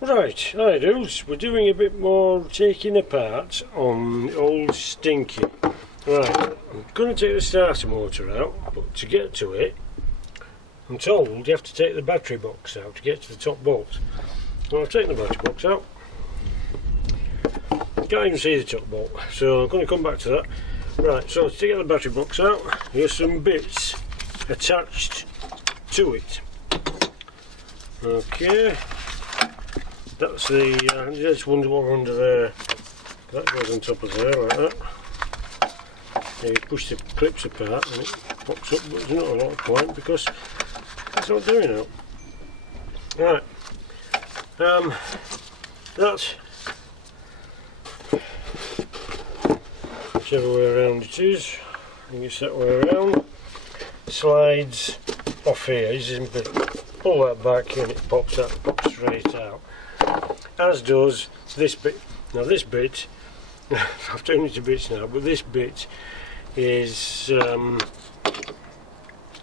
Right, hi dudes, we're doing a bit more taking apart on the old Stinky. Right, I'm going to take the starter motor out, but to get to it, I'm told you have to take the battery box out to get to the top bolt. Well, I've taken the battery box out. Can't even see the top bolt, so I'm going to come back to that. Right, so to get the battery box out, here's some bits attached to it. Okay. That's the, I just wonder what under there. That goes on top of there like that. Yeah, you push the clips apart and it pops up, but there's not a lot of point because it's not doing it. Right. That, whichever way around it is, I think it's that way around, slides off here. You simply pull that back and it pops straight out. As does this bit. Now this bit, I've turned it to bits now, but this bit is, I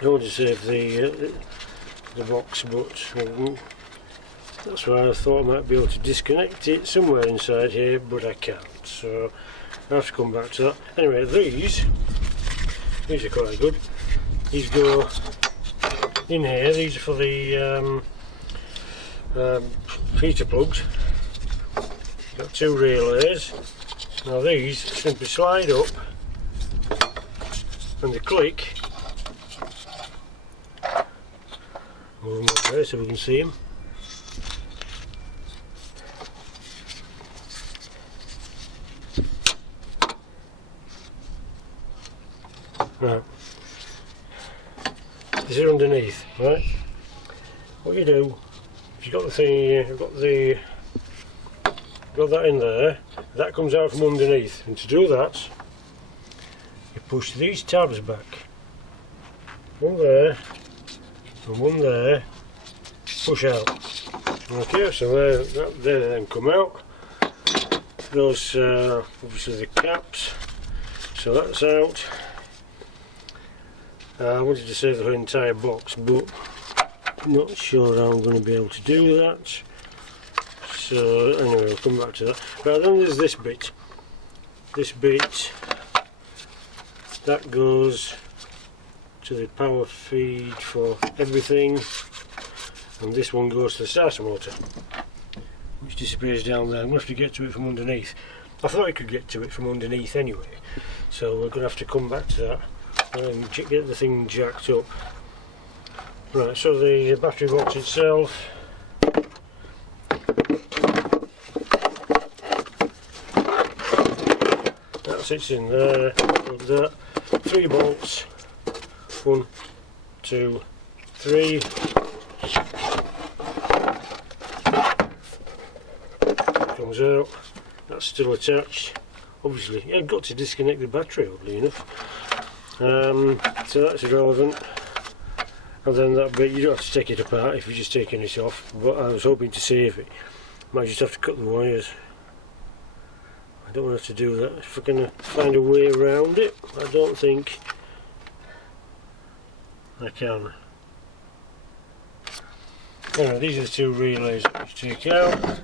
don't want to save the box, but that's why I thought I might be able to disconnect it somewhere inside here, but I can't, so I have to come back to that. Anyway, these are quite good. These go in here. These are for the heater plugs. Got two relays. Now these simply slide up and they click. Move them up there so we can see them. Right. This is underneath, right? What you do, if you've got the thing, got that in there, that comes out from underneath, and to do that, you push these tabs back. One there, and one there, push out. Okay, so they then come out. Those, obviously the caps, so that's out. I wanted to save the entire box, but I'm not sure how I'm going to be able to do that. So anyway, I'll come back to that. Right, then there's this bit. This bit, that goes to the power feed for everything, and this one goes to the starter motor, which disappears down there. I'm going to have to get to it from underneath. I thought I could get to it from underneath anyway, so we're going to have to come back to that and get the thing jacked up. Right, so the battery box itself, that sits in there, like that. 3 bolts, 1, 2, 3. Comes out, that's still attached. Obviously, I've got to disconnect the battery, oddly enough. So that's irrelevant. And then that bit, you don't have to take it apart if you're just taking it off, but I was hoping to save it. Might just have to cut the wires. I don't want to have to do that. If I can find a way around it, I don't think I can. Anyway, these are the 2 relays that you take out.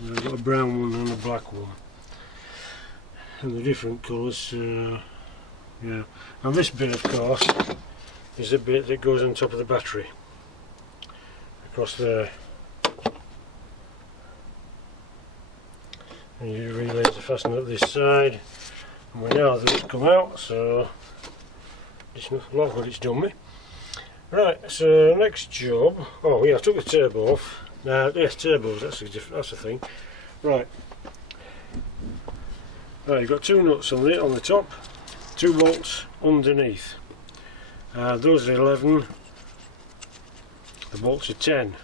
We've got a brown one and a black one. And the different colours, yeah. And this bit, of course, is the bit that goes on top of the battery. Across there. And your relays are fastened up this side. And we know that it's come out, so it's not like what it's done me. Right, so next job. Oh yeah, I took the turbo off. Yes, turbos, that's the thing. Right. Right, you've got 2 nuts on the top, 2 bolts underneath. Those are 11, the bolts are 10,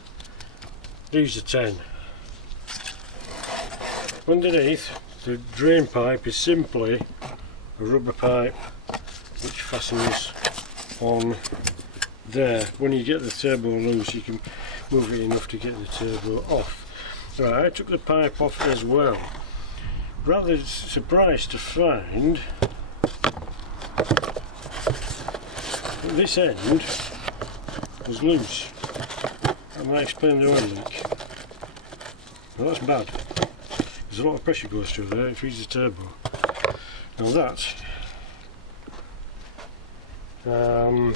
these are 10. Underneath, the drain pipe is simply a rubber pipe which fastens on there. When you get the turbo loose, you can move it enough to get the turbo off. Right, I took the pipe off as well. Rather surprised to find that this end was loose. That might explain the oil leak. Now that's bad. There's a lot of pressure goes through there, it frees the turbo. Now that,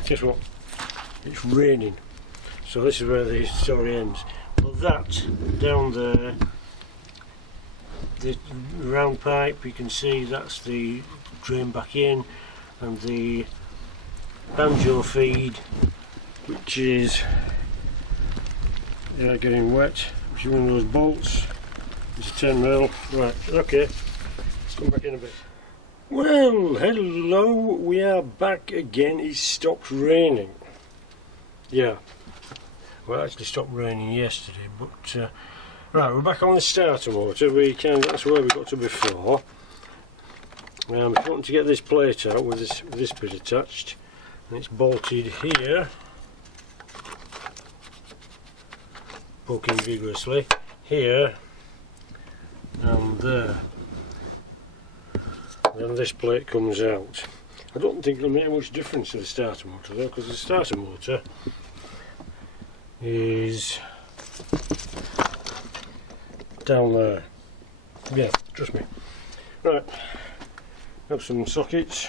guess what? It's raining. So this is where the story ends. But that, down there, the round pipe, you can see that's the drain back in, and the banjo feed, which is getting wet, which is one of those bolts. It's a 10 mil. Right, okay, come back in a bit. Well, hello, we are back again. It stopped raining. Yeah, well, it actually stopped raining yesterday, but right, we're back on the starter motor. That's where we got to before. If you want to get this plate out with this bit attached, and it's bolted here, poking vigorously, here and there. Then this plate comes out. I don't think it'll make much difference to the starter motor though, because the starter motor is down there. Yeah, trust me. Right, have some sockets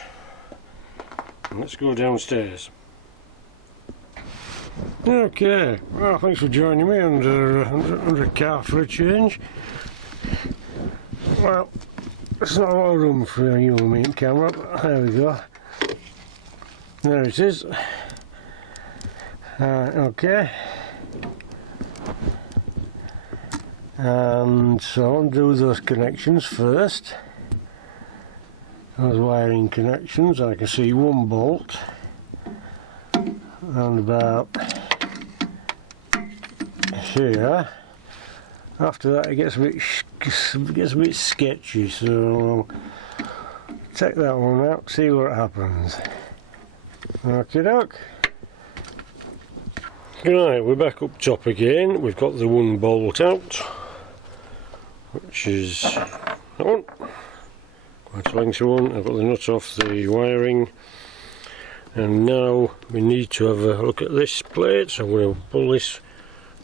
and let's go downstairs. Okay, well, thanks for joining me under a car for a change. Well, there's not a lot of room for a human meat camera, but there we go. There it is. Okay. And so I'll do those connections first. Those wiring connections. I can see one bolt and about here. After that it gets a bit sketchy, so I'll take that one out, see what happens. Okie doke. Right, we're back up top again. We've got the one bolt out, which is that one. Quite a lengthy one. I've got the nut off the wiring, and now we need to have a look at this plate. So I'm going to pull this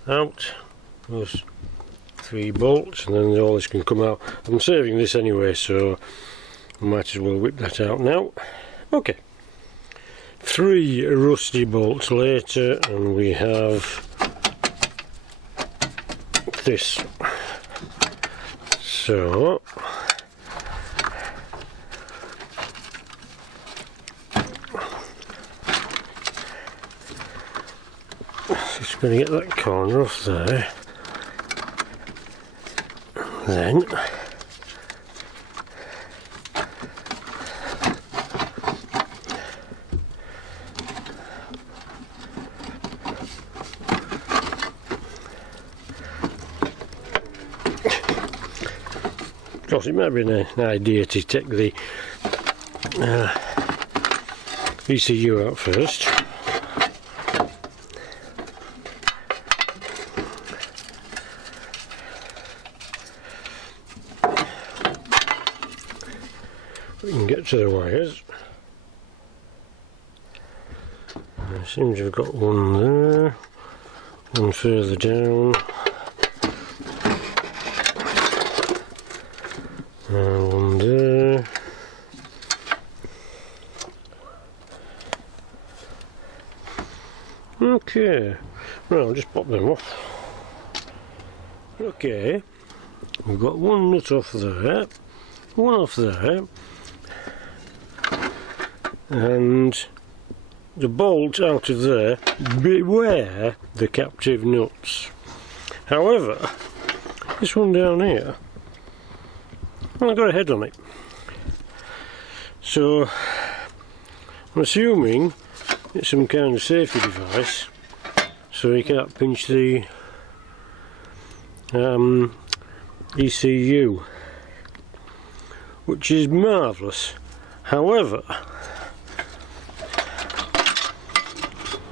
out. Those 3 bolts, and then all this can come out. I'm saving this anyway, so I might as well whip that out now. Okay, 3 rusty bolts later, and we have this. So just going to get that corner off there. Then of course it might be an idea to take the ECU out first. We can get to the wires. It seems we've got one there, one further down, and one there. Okay, well, I'll just pop them off. Okay, we've got one nut off there, one off there, and the bolt out of there. Beware the captive nuts. However, this one down here, well, I've got a head on it, so I'm assuming it's some kind of safety device, so you can't pinch the ECU, which is marvellous. However,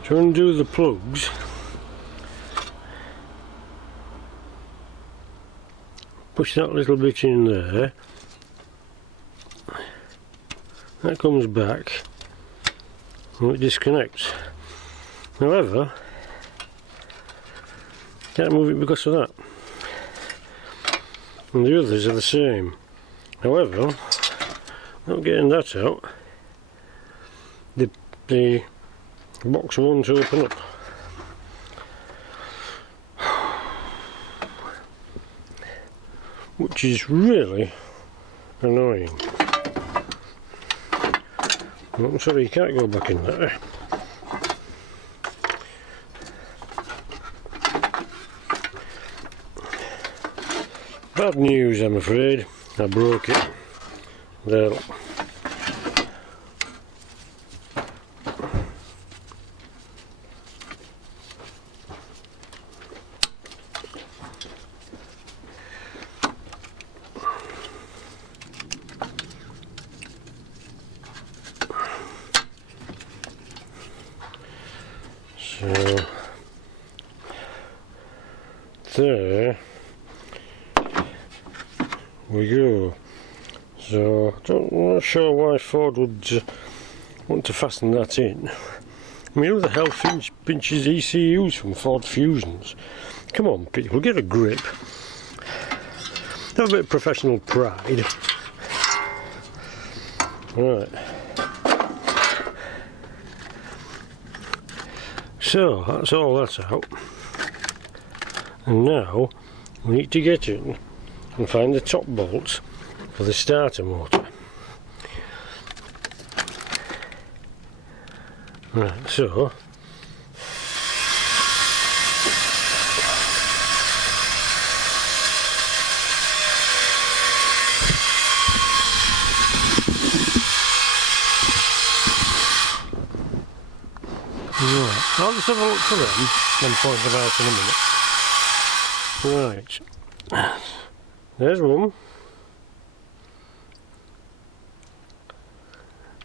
to undo the plugs, push that little bit in there, that comes back and it disconnects. However, can't move it because of that. and the others are the same. However, not getting that out, the box won't open up. Which is really annoying. Oh, I'm sorry, you can't go back in there. Bad news, I'm afraid. I broke it. There. So there we go. So I'm not sure why Ford would want to fasten that in. I mean, who the hell pinches ECUs from Ford Fusions? Come on, people, get a grip. Have a bit of professional pride. Right. So that's all that's out. And now we need to get in and find the top bolts for the starter motor. Right, so right, I'll just have a look for them, then point them out in a minute. Right, there's one,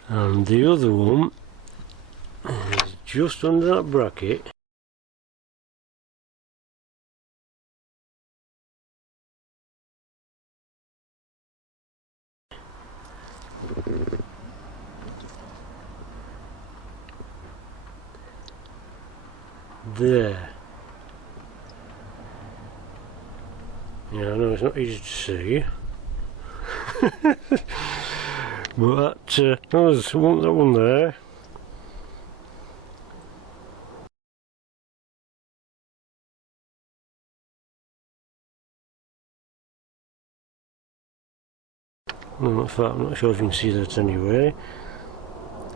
and the other one is just under that bracket. There. Yeah, I know it's not easy to see, but there's that one there. I'm not sure if you can see that anyway.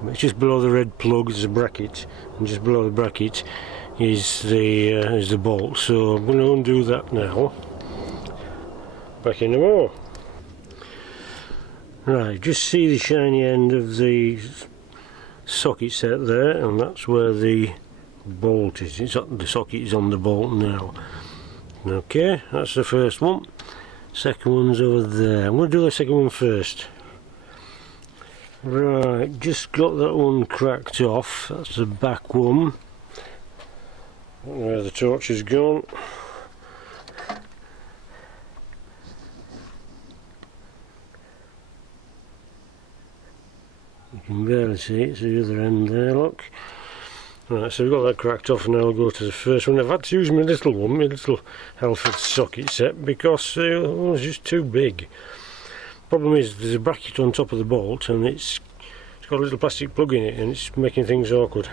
It's just below the red plug. There's a bracket, and just below the bracket is the bolt. So I'm going to undo that now. Back in the more. Right, just see the shiny end of the socket set there, and that's where the bolt is. The socket is on the bolt now. Okay, that's the first one. Second one's over there. I'm going to do the second one first. Right, just got that one cracked off. That's the back one. I don't know where the torch has gone. You can barely see it, it's the other end there, look. Right, so we've got that cracked off, and now I'll go to the first one. I've had to use my little one, my little Halford socket set, because it was just too big. Problem is, there's a bracket on top of the bolt, and it's got a little plastic plug in it, and it's making things awkward.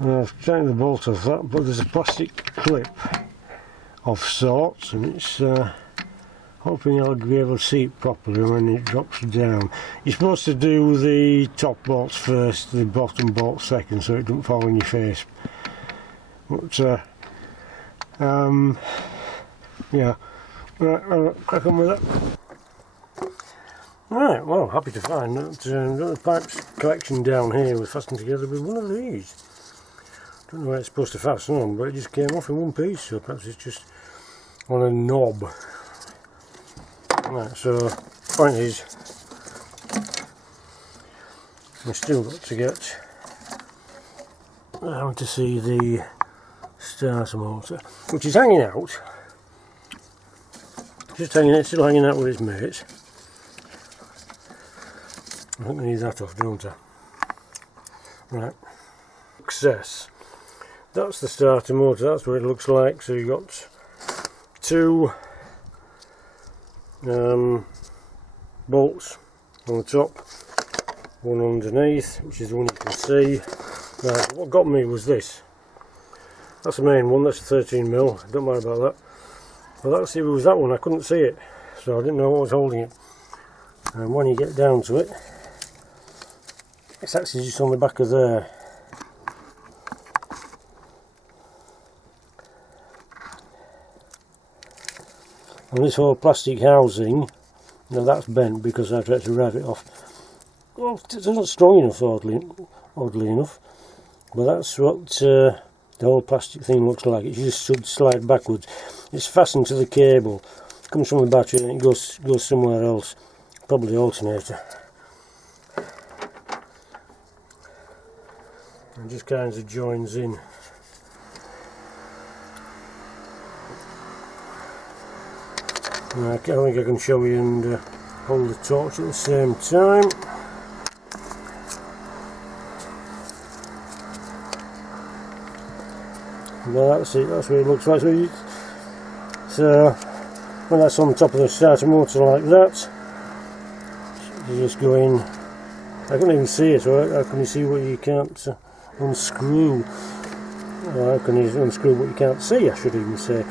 I've taken the bolt off that, but there's a plastic clip of sorts, and it's hoping I'll be able to see it properly when it drops down. You're supposed to do the top bolts first, the bottom bolts second, so it doesn't fall in your face. But yeah, right, I'll crack on with that. Right, well, happy to find that the pipes collection down here was fastened together with one of these. Don't know where it's supposed to fasten on, but it just came off in one piece, so perhaps it's just on a knob. Right, so point is, we've still got to get down to see the starter motor, which is hanging out. Just still hanging out with its mates. I think I need that off, don't I? Right. Success. That's the starter motor, that's what it looks like. So you've got two bolts on the top, one underneath, which is the one you can see. Now, what got me was this. That's the main one, that's 13mm, don't worry about that. But that's, it was that one, I couldn't see it, so I didn't know what was holding it. And when you get down to it, it's actually just on the back of there. And this whole plastic housing, now that's bent because I tried to rev it off. Well, it's not strong enough, oddly enough. But that's what the whole plastic thing looks like. It just should slide backwards. It's fastened to the cable. It comes from the battery and it goes somewhere else. Probably the alternator. And just kind of joins in. Now, I think I can show you and hold the torch at the same time. Well, that's it, that's what it looks like. So when that's on top of the starter motor like that, you just go in. I can't even see it, so how can you see what you can't unscrew? Or how can you unscrew what you can't see, I should even say.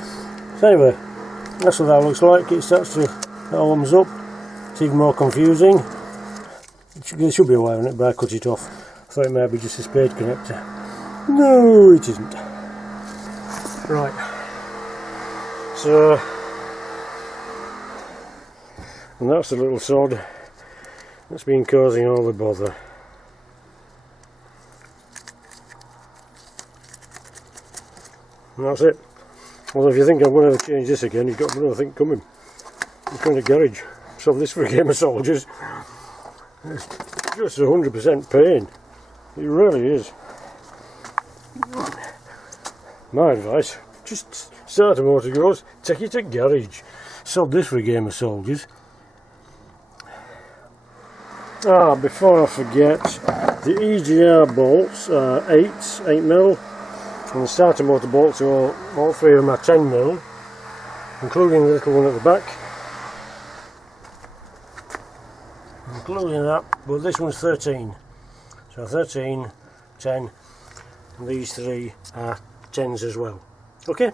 So anyway, that's what that looks like. It starts to, that warms up. It's even more confusing. There should be a wire on it, but I cut it off. I thought it might be just a spade connector. No, it isn't. Right, so, and that's the little sod that's been causing all the bother. And that's it. Well, if you think I'm going to change this again, you've got another thing coming. It's going to garage. So this for a game of soldiers. It's just 100% pain. It really is. My advice, just start a motor goes, take it to garage. Sod this for a game of soldiers. Ah, before I forget, the EGR bolts are 8mm, and the starter motor bolts are all three of them are 10mm, including the little one at the back. Including that, but this one's 13. So 13, 10, and these three are 10s as well. Okay?